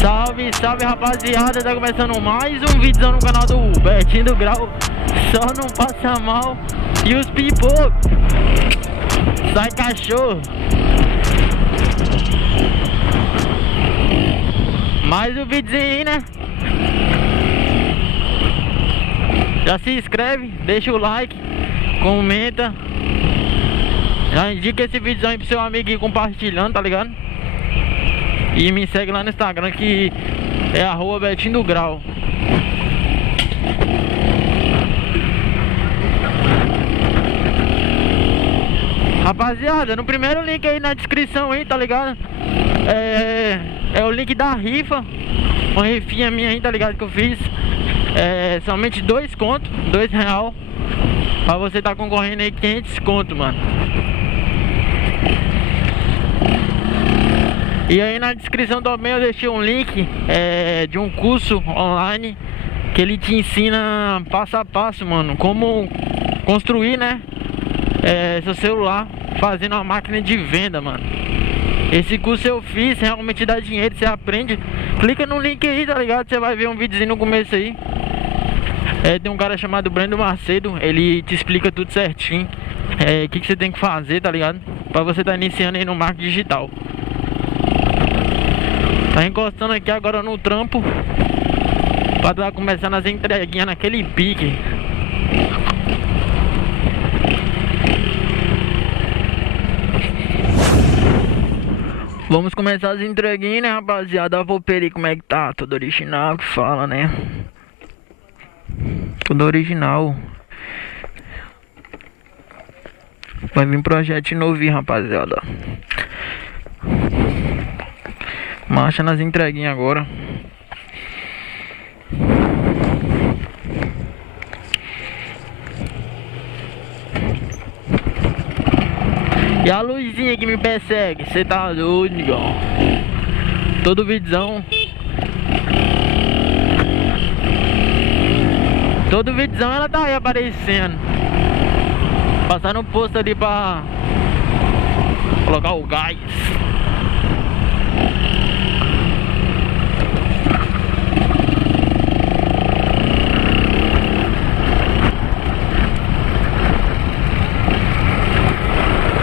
Salve, salve rapaziada, tá começando mais um vídeo no canal do Betinho do Grau. Só não passa mal e os pipocos. Sai cachorro. Mais um videozinho aí, né? Já se inscreve, deixa o like, comenta. Já indica esse vídeo aí pro seu amigo ir compartilhando, tá ligado? E me segue lá no Instagram que é @Betinho do Grau. Rapaziada, no primeiro link aí na descrição aí, tá ligado? É o link da rifa. Uma rifinha minha aí, tá ligado? Que eu fiz. Somente 2 contos, R$2. Pra você tá concorrendo aí 500 conto, mano. E aí na descrição também eu deixei um link de um curso online que ele te ensina passo a passo, mano, como construir, né, seu celular fazendo uma máquina de venda, mano. Esse curso eu fiz, realmente dá dinheiro, você aprende. Clica no link aí, tá ligado? Você vai ver um videozinho no começo aí. Tem um cara chamado Brendo Macedo, ele te explica tudo certinho. O que você tem que fazer, tá ligado? Pra você tá iniciando aí no marketing digital. Tá encostando aqui agora no trampo pra tá começando as entreguinhas naquele pique. Vamos começar as entreguinhas, né, rapaziada? Eu vou ver como é que tá. Tudo original que fala, né? Tudo original. Vai vir projeto novo, rapaziada. Marcha nas entreguinhas agora. E a luzinha que me persegue, cê tá doido, negão? Todo vidzão. Todo vidzão ela tá aí aparecendo. Passar no posto ali pra colocar o gás.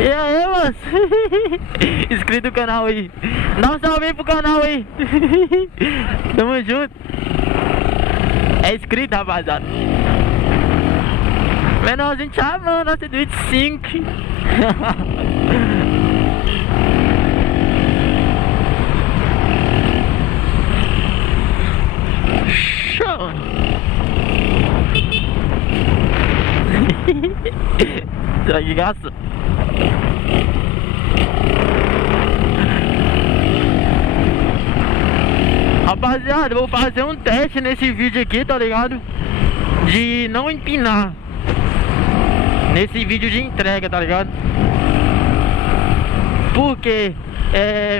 E aí, mano? Inscrito no canal aí. Dá um salve aí pro canal aí. Tamo junto. É inscrito, rapaziada. Menorzinho chamando, 125. Show. Será que gasta? Rapaziada, eu vou fazer um teste nesse vídeo aqui, tá ligado? De não empinar. Nesse vídeo de entrega, tá ligado? Porque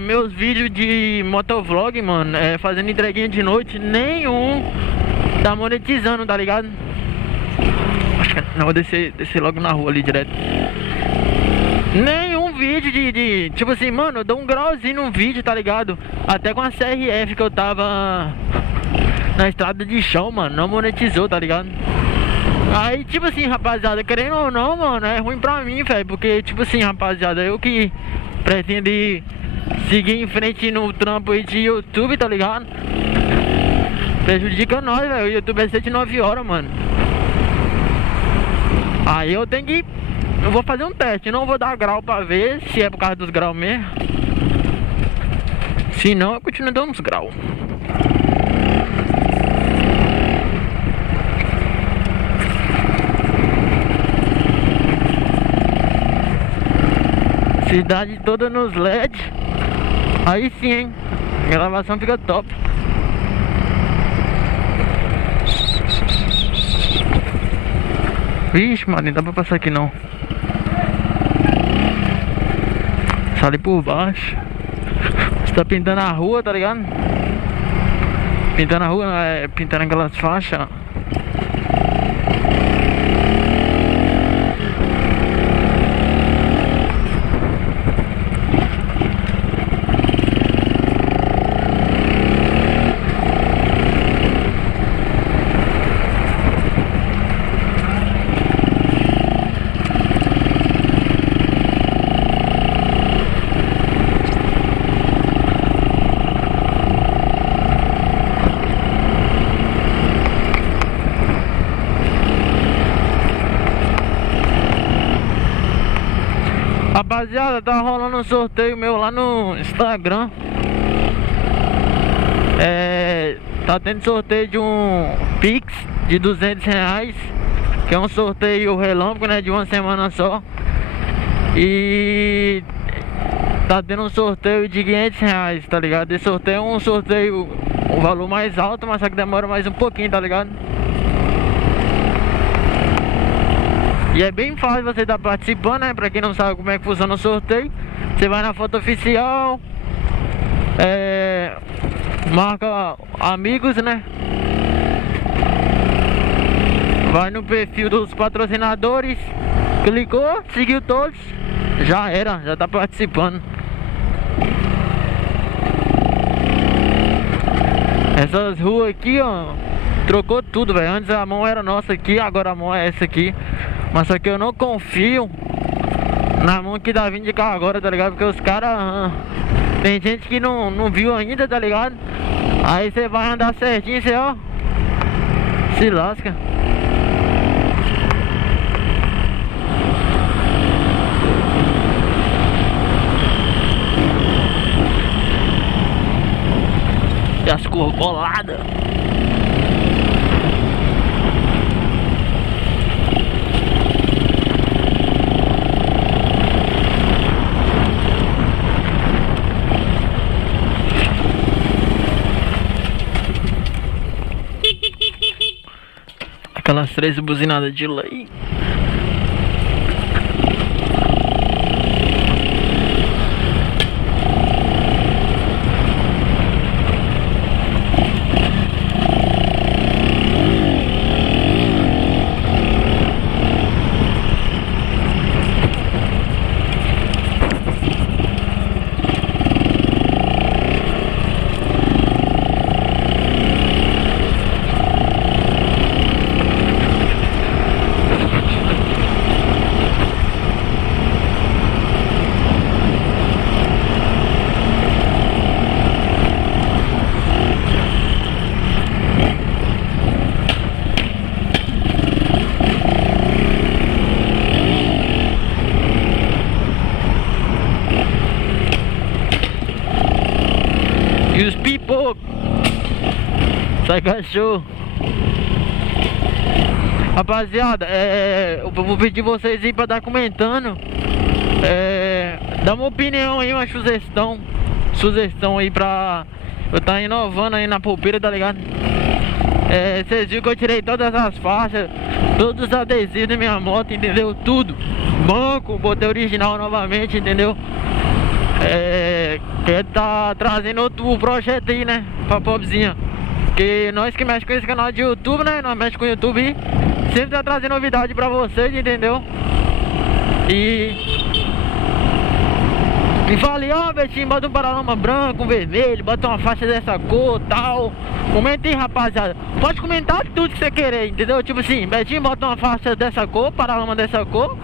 meus vídeos de motovlog, mano, fazendo entreguinha de noite, nenhum tá monetizando, tá ligado? Acho que não, vou descer logo na rua ali direto. Nenhum vídeo de tipo assim, mano, eu dou um grauzinho no vídeo, tá ligado? Até com a CRF que eu tava na estrada de chão, mano, não monetizou, tá ligado? Aí, tipo assim, rapaziada, querendo ou não, mano, é ruim pra mim, velho. Porque, tipo assim, rapaziada, eu que pretendo seguir em frente no trampo aí de YouTube, tá ligado? Prejudica nós, velho. O YouTube é 7-9 horas, mano. Aí eu tenho que... Eu vou fazer um teste, não vou dar grau pra ver se é por causa dos graus mesmo. Se não, eu continuo dando uns graus. Cidade toda nos LED. Aí sim, hein? A gravação fica top. Vixe, mano, não dá pra passar aqui não. Só ali por baixo. Você tá pintando a rua, tá ligado? Pintando a rua, pintando aquelas faixas. Rapaziada, tá rolando um sorteio meu lá no Instagram. Tá tendo sorteio de um Pix de R$200, que é um sorteio relâmpago, né, de uma semana só. E tá tendo um sorteio de R$500, tá ligado? Esse sorteio é um sorteio, um valor mais alto, mas só que demora mais um pouquinho, tá ligado? E é bem fácil você estar participando, né? Pra quem não sabe como é que funciona o sorteio, você vai na foto oficial, marca amigos, né? Vai no perfil dos patrocinadores, clicou, seguiu todos, já era, já tá participando. Essas ruas aqui, ó, trocou tudo, velho. Antes a mão era nossa aqui, agora a mão é essa aqui. Mas só que eu não confio na mão que tá vindo de cá agora, tá ligado? Porque os caras... tem gente que não viu ainda, tá ligado? Aí você vai andar certinho, você, ó, se lasca. E as cor boladas. Aquelas 3 buzinadas de lei. E os pipocos, sai cachorro. Rapaziada, eu vou pedir vocês aí pra estar comentando, dá uma opinião aí, uma sugestão aí pra eu estar inovando aí na pulpeira, tá ligado? Vocês viram que eu tirei todas as faixas, todos os adesivos da minha moto, entendeu? Tudo, banco, botei original novamente, entendeu? Quer tá trazendo outro projeto aí, né, pra pobrezinha. Porque nós que mexe com esse canal de YouTube, né, nós mexe com o YouTube aí, sempre tá trazendo novidade pra vocês, entendeu? E falei, ó, Betinho, bota um paralama branco, um vermelho, bota uma faixa dessa cor, tal. Comenta aí, rapaziada. Pode comentar tudo que você querer, entendeu? Tipo assim, Betinho, bota uma faixa dessa cor, paralama dessa cor,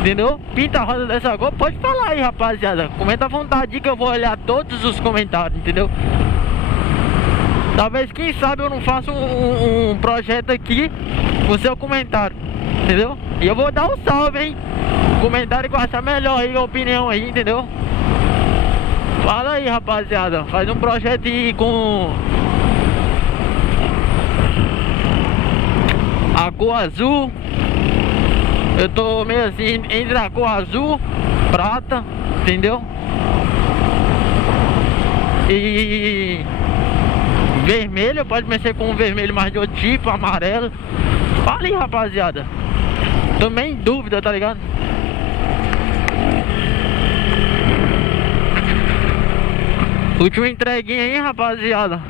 entendeu? Pinta a roda dessa cor. Pode falar aí, rapaziada. Comenta à vontade que eu vou olhar todos os comentários, entendeu? Talvez, quem sabe, eu não faço um projeto aqui com seu comentário, entendeu? E eu vou dar um salve, hein? Comentário que eu achar melhor aí, a opinião aí, entendeu? Fala aí, rapaziada. Faz um projeto aí com a cor azul. Eu tô meio assim entre a cor azul, prata, entendeu? E vermelho, pode mexer com um vermelho mais de outro tipo, amarelo. Fala aí, rapaziada. Tô meio em dúvida, tá ligado? Última entreguinha aí, rapaziada.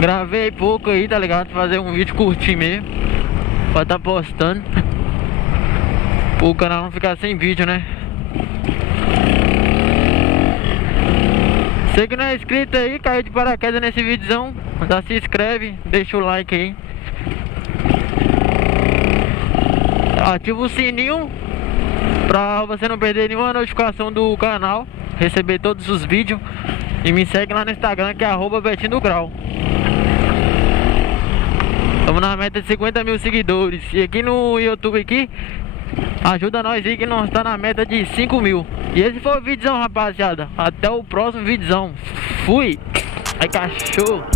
Gravei pouco aí, tá ligado? Fazer um vídeo curtinho mesmo, pra tá postando, o canal não ficar sem vídeo, né? Você que não é inscrito aí, caiu de paraquedas nesse vídeozão, já se inscreve, deixa o like aí, ativa o sininho pra você não perder nenhuma notificação do canal, receber todos os vídeos. E me segue lá no Instagram, que é @BetinhoDoGrau. Estamos na meta de 50 mil seguidores. E aqui no YouTube aqui, Ajuda nós aí que nós tá na meta de 5 mil. E esse foi o vídeozão, rapaziada. Até o próximo vídeozão. Fui. Ai, cachorro.